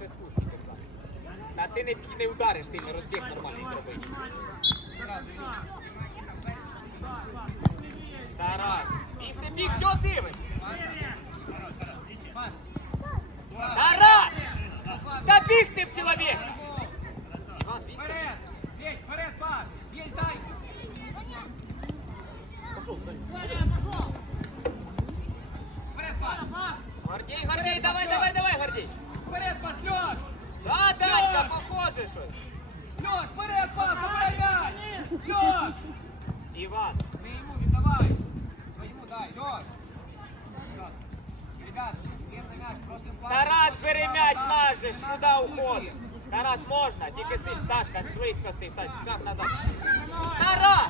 це скучно. Та ти не, не удариш, ти не розбіг нормально зроби. Тарас, біг ти біг, чого дивиш? Тарас! Та біг ти в чоловіка! Іван, біг ти. Пас! Гордій, Гордій, давай, давай, давай, Гордій! похоже щось. Лёш, вперед, пас, забирай мяч! Лёш! Іван, Не ему віддавай! Своему дай, Лёш! Лёш. Ребят, верный мяч, просто пас. Тарас, бери м'яч нажиш, куди уходиш? Тарас, можна, тільки силь, Сашка, близько стій, Саш, шаг назад. Тарас!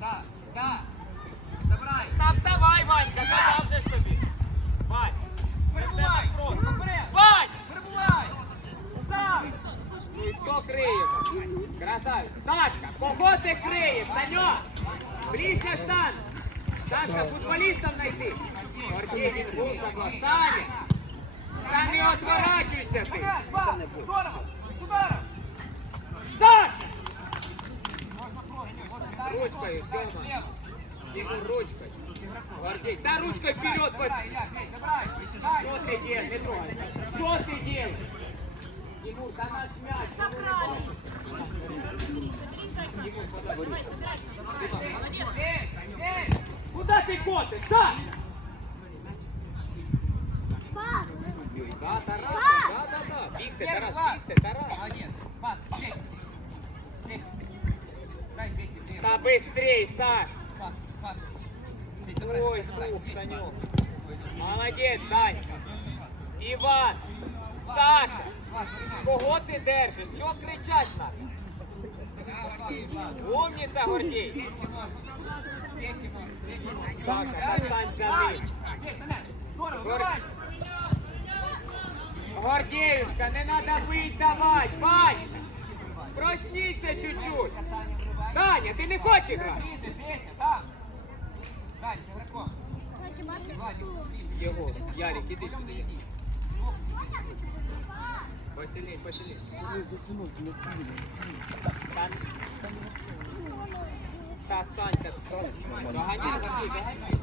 Да, да! Забирай! Та вставай, Ванька, казав же ж тобі. Сашка, кого ти криєш, Саньок? Ближче штан. Сашка, футболістів знайти. Гордій, він гул заклав. Саня, та не отворачуйся ти. Вперед, пас! Здорово! С ударом! Сашка! Можно прыгать, можно дальше. Ручкою, Дальше, Тёма. слева. Бігом ручкою. Гордій, та ручкою вперед. под- Забирай, Илья, Петь, забирай! Дай! Что ты делаешь? Не трогай. Что ты делаешь? Куда ты котишь? Да! Да, Тарас, да, да, да. Бігте, Тарас, бігте, Тарас. Молодец. Пас, бей. Бей. Дай бейте, бей. Да быстрей, Саш. Пас, пас. Ой, забрать, Санек. Молодец, дай. Иван. Саша, кого ти держиш? Чого кричать надо? Гордей, Влад. Умниця, Гордій. Саша, достань за ним. Гордеюшка, не надо бить давать, Ванька. Просніться чуть-чуть. Даня, ти не хочеш грати? Ближе. Його, Ярик, іди сюди. Посильней, посильней. Та, Санька, доганяй, доганяй.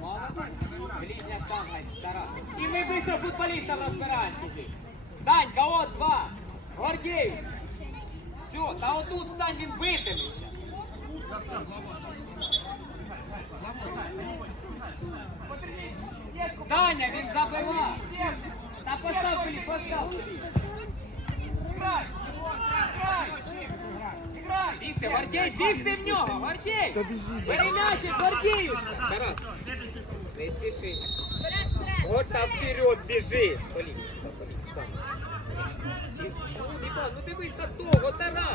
Молодець. І ми быстро футболістів розбираємо чужих. Данька, от два. Гордій. Все, та отут стань він битиме ще. Таня, він забивав. Та постав Філіп, Бігти, Гордій, бігти в нього, Гордій! Бери м'ячик, Гордіюшка! Тарас, не спіши. Вот там вперед біжи! Полі, полі, так. Ну, Іван, ну дивись на того, Тарас!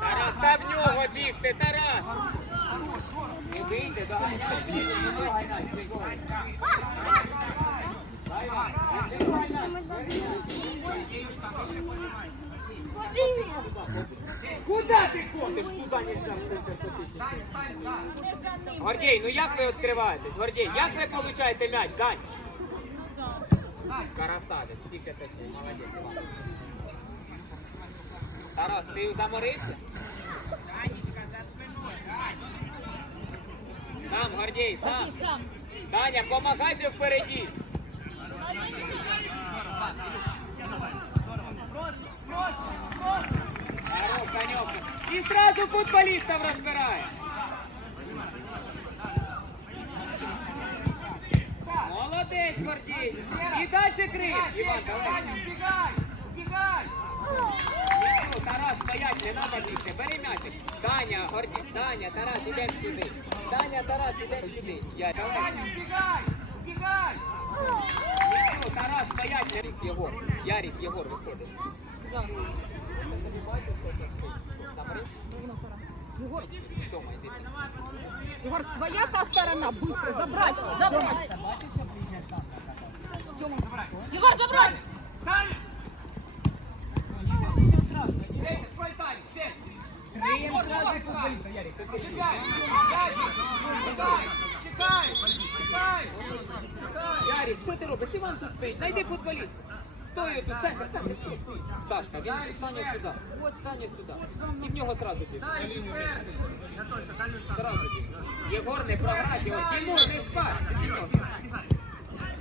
Тарас, та в нього бігти, Тарас! Куда ти ходиш? Туди нельзя да. Гордій, ну як ви відкриваєтесь? Гордій, як ви получаєте м'яч, Дань? Красавець, тільки такий, молодець. Тарас, ти заморився? Сам, Гордій, сам. Даня, помагай же впереді. Просто. Санек. І сразу футболістів розбирає. Молодець, Гордій. І далі крий. Іван, давай. Убегай. Ну, Тарас, стоять, не треба бігти. Бери м'ячик. Даня, Гордій, Даня, Тарас, ідемо сюди. Даня, Тарас, ідемо сюди. Я, давай. Даня, убегай, убегай. Ну, Тарас, стоять, Ярик, Єгор. Ярик, Єгор, виходить. Егор, Тёма, иди. Егор, твоя та сторона, быстро, забрать, забрать. Егор, забрать! Даня. Чекай! Чекай! Чекай! Чекай! Ярик, що ти робиш? Іван тут стоїть, знайди футболіста. Стою тут, Саня, Саня, стой. Сашка, він Саня сюди. От Саня сюди. І в нього сразу біг. Дай четвертий! Біг. Єгор не програє, його Тимур не спать.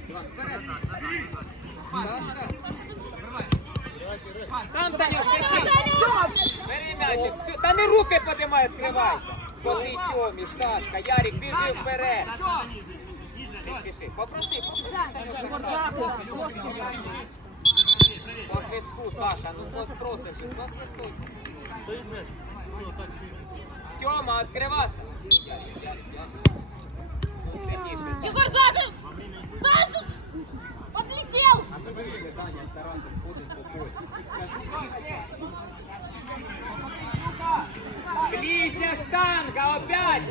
Іван, вперед. Сашка. Сам Саня, спеши. Бери м'ячик. Всю- Та не руки подимай, відкривайся. Коли Тьомі, Сашка, Ярик, біжи вперед. Не спіши. Попроси, попроси. Саню, Ігор, так. захист, жорсткий захист. По свистку, Саша, ну вот просиш, по свисточку. Открываться. Сильніше, Даня, старайся, входить по полю. Ближня штанга, опять!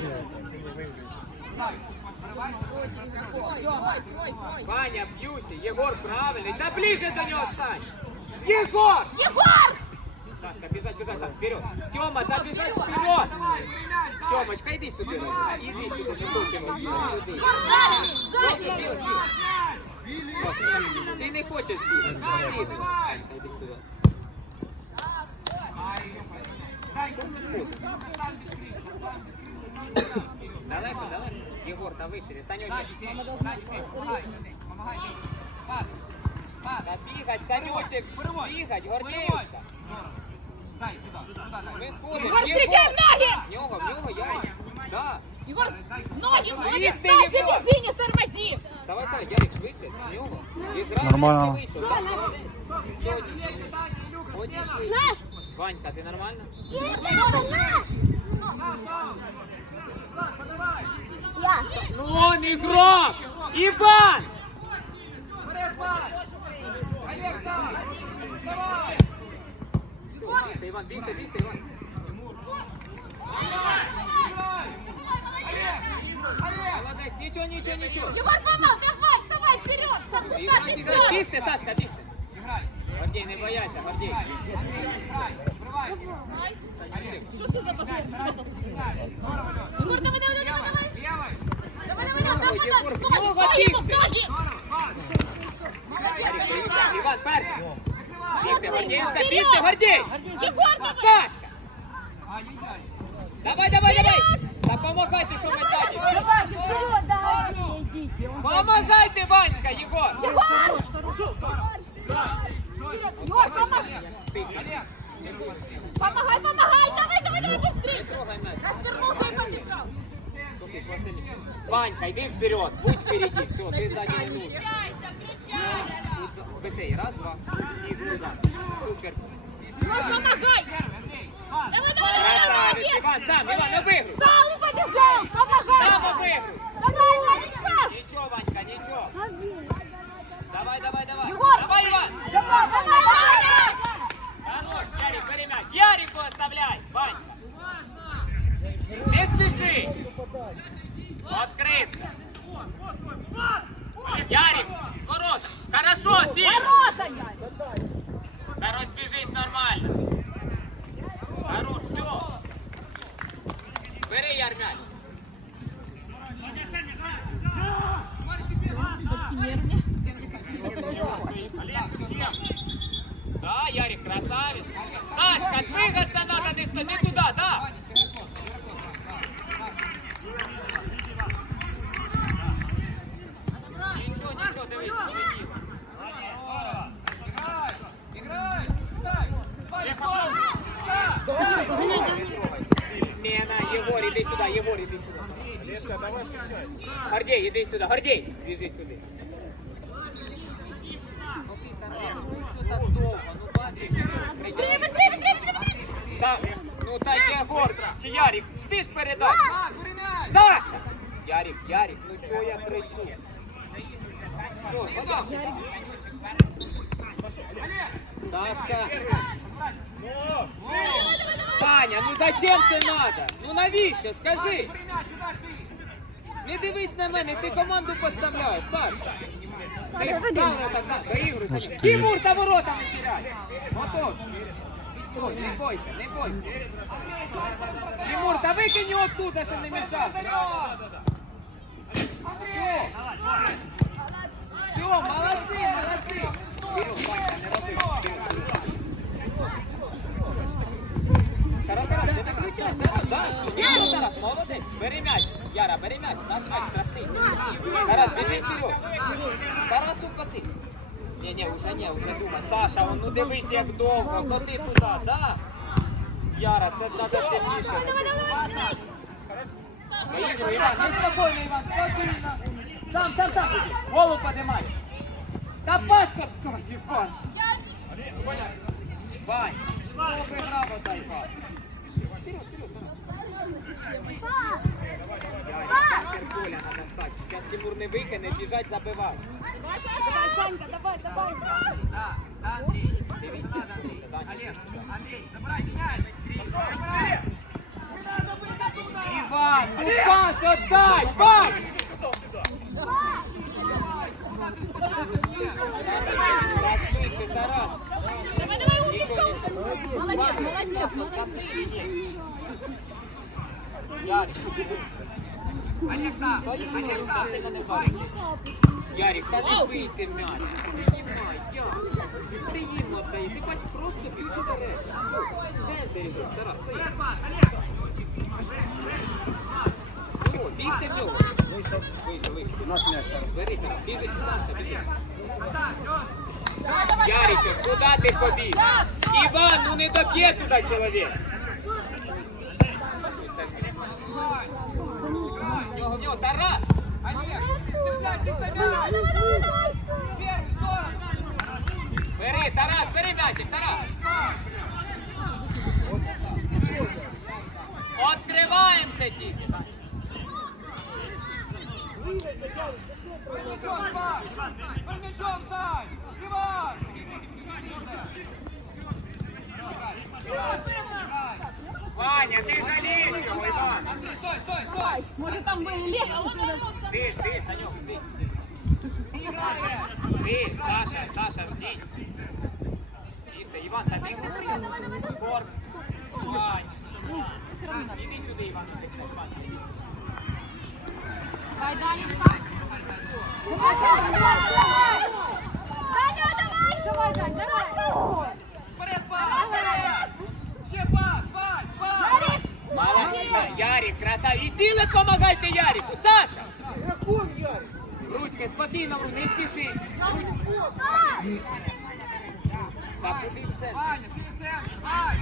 Ваня, бьюся, Егор правильный, да ближе до него стань! Егор! Егор! Сашка, бежать, бежать, так, вперед! Тёма, да бежать вперед! Тёмочка, иди сюда, иди сюда. Егор, сзади! Сзади! Ти не хочеш бігати. Іди. Далеко, далеко. Єгор, та вище. Помагай! Пас! Пас! Бігать. Переводь. Бігать, Переводь. Дай, туди, туди, дай. Егор, встречай в ноги! В нього, в нього, я. Да. Егор, ноги, ноги, ставь, завези, не тормози! Давай, давай, Ярик, швидше. В нього. Ігра Нормально. не вийшов. Сьогодні. Ходиш швидше. Ванька, ти нормально? Наш аут! Влад, подавай! Ну он игрок! Иван! Вперед, пас! Олег сам! Давай! Бігти, Іван, бігти, бігти, Іван. Играй! Олег! Олег! Молодець, нічого, нічого, нічого. Егор, помал, давай, вставай вперед! Да куда Іван, ты іграй. идешь? Бігти, Сашка, бігти. Играй! Гордій, не бояться, Гордій. Играй! Играй! Врывайся! Олег! Что ты за баскетбол? Играй! Здорово, Лёш! Егор, давай, давай, давай, давай! Левой! Давай, давай, давай, давай, Егор, в давай, нього давай, ему в бігти. ноги! Здорово! Пас! Іван, перший. Бігти, Молодцы, Гордіївська, вперед! бігти, Гордій. Егор, давай! Сашка, Ай-яй-яй! давай, давай, давай. Идите, он Помагайте, Ванька, Єгор. Егор! Егор, помогай! Олег! Помогай, помогай! Давай, давай, давай, быстрее! Трогай м'яч. Развернулся и побежал! Руки плацели. Ванька, иди вперед, будь впереди, все, ты сзади не нужен. Включайся, включайся! Быстрее, раз, два, и назад. Супер. Егор, помогай! Бери ярмяк. Да, Ярик, красавец. Сашка, двигаться надо, не, туда, да. Ничего, ничего, дивись, не Играй! Играй! Да! Смена, Егор, иди сюда, Егор, иди сюда. Гордей, иди сюда, Гордей, бежи сюда. Ну ти Тарас, ну що так довго, ну бачиш. Быстрее, быстрее, быстрее, быстрее! Та, ну та Єгор, чи Ярик, ти ж передай. А, бери мяч! Саша! Ярик, Ярик, ну чого я кричу? Що, подав? Сашка! Саня, ну зачем це надо? Ну навіщо? Скажи! Бери мяч, удар ты! Не дивись на мене, ти команду поставляєш, Саша! Ти встала так, на, доігруй, Саня. Тимур та ворота не теряй! Готов! Ой, Не бойся, не бойся. Тимур, та викинь його оттуда, щоб не мішав. Все. Все, молодці, молодці. Молодець. Бери м'яч, Яра, бери м'яч, наш м'яч, красний. Тарас, біжи вперед. Тарасу коти. Ні, ні, уже ні, уже думай. Саша, он, ну дивись, як довго, коти туди, да? Яра, це навіть сильніше. Поїхали, Іван, ну спокійно, Іван, спокійно. Там, там, там, голову подимай. Та пас, Ой, Іван. Вань, ну виграв отай пас. Тепер Коля надо встати. Зараз Тимур не викине, біжать, забивай. Давай, Санька, давай, давай. Да, да, Андрей. Дивіться, Надо, Андрей. Даня. Олег, Андрей, забирай, меняй. Забирай. Іван, ну пас отдай, пас! Тарас, швидше, Тарас. Давай, давай, умничка. Молодец, молодец, молодец. Алекса, давай. Ярик, та не вийти м'яч. Піднімай, Ярик. Ти їм отдай, ти бачиш, просто б'ють Тарас, стоїть. Вперед пас, Олег. О, бігся в нього. Вийшов, вийшов, вийшов. Бери, Тарас, біжи сюди, біжи. Назад, Леш. Яричек, куда ты? Иван, ну не доб'є туди чоловік. В нього, в нього, Тарас! Олег, цепляй, ты за мяч. Первый, стой. Бери, Тарас, бери м'ячик, Тарас! Откриваємося тільки. Мячом стай. Мячом стай. Иван. Ваня, ти жалієш його, Іван. Андрей, стой, стой, стой. Может, там бы и легче было. Жди, жди, Санек, жди. Жди, Саша, Саша, жди. Тихо, Іван, та бігти прийом. Корм. Вань. Іди сюди, Іван, ти кидаєш, Ваня. Давай, Данечка. Давай, давай, давай. Даня, давай. Давай, Дань, давай. Вперед, пас, вперед. Ще пас, Вань, пас. Молодец, Ярик, красавец. И силы помогайте Ярику, Саша. Ручкой, спокійно, не спіши. Так, куди в центр? Ваня, ты в центр, Вань.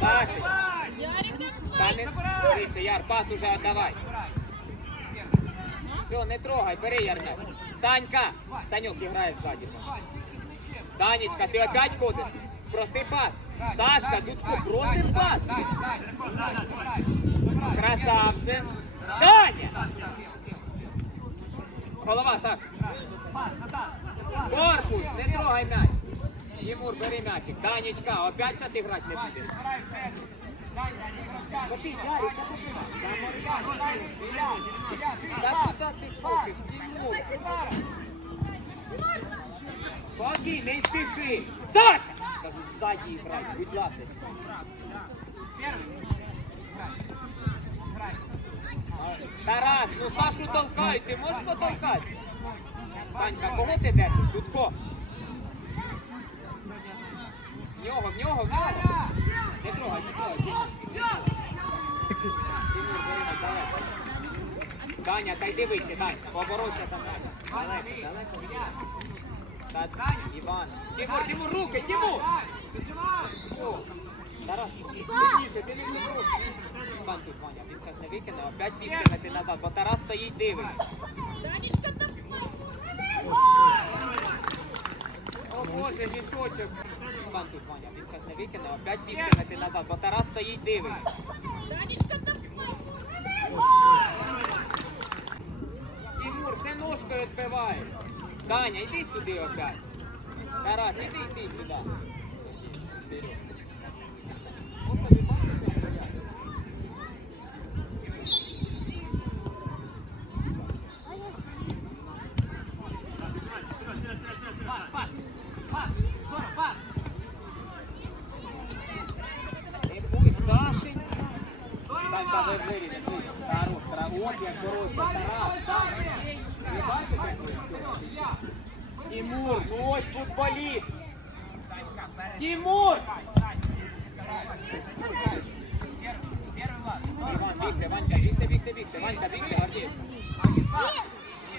Саша, Ярик, та не дивіться, Яр, пас уже віддавай. Все, не трогай, бери Ярка. Санька, Санюк грає ззаді. Танечка, ти опять ходиш? Проси пас. Сашка, Дудко, просим дай. Красавце. Таня! Голова, Саш. Корпус, не трогай м'яч. Тимур, бери м'ячик. Данечка, опять зараз грати не? Тимур. Спокій, не спіши. Саша! Кажу, ззаді грай. Играй. Тарас, ну Сашу толкай, ти можеш потолкати? Санька, кого ти держиш? Дудко. В нього, в нього, в нього. Не трогай, не трогай. Даня, та йди вище, Дань, за мене. Далеко, далеко. Іван. Тимур, Тимур, руки, Тимур! Ти не руки. Іван тут, Ваня, він зараз не викине, опять бігти назад, бо Тарас стоїть дивиться. Данечка, О Боже, мішочок. Іван тут, Ваня, він зараз не викине, опять бігти назад, бо Тарас стоїть дивиться. Таня, йди сюди опять. Тарас, іди, йди сюди. Хорош, хорош, хорош, хорош. Тимур, ну ось футболіст. Тимур! Бігте, Ванька, бігте, бігте, бігте, Ванька, бігте, Гордіс.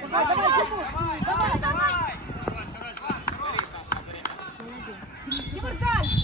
Давай, давай, Тимур, давай, давай. Тимур, дальше.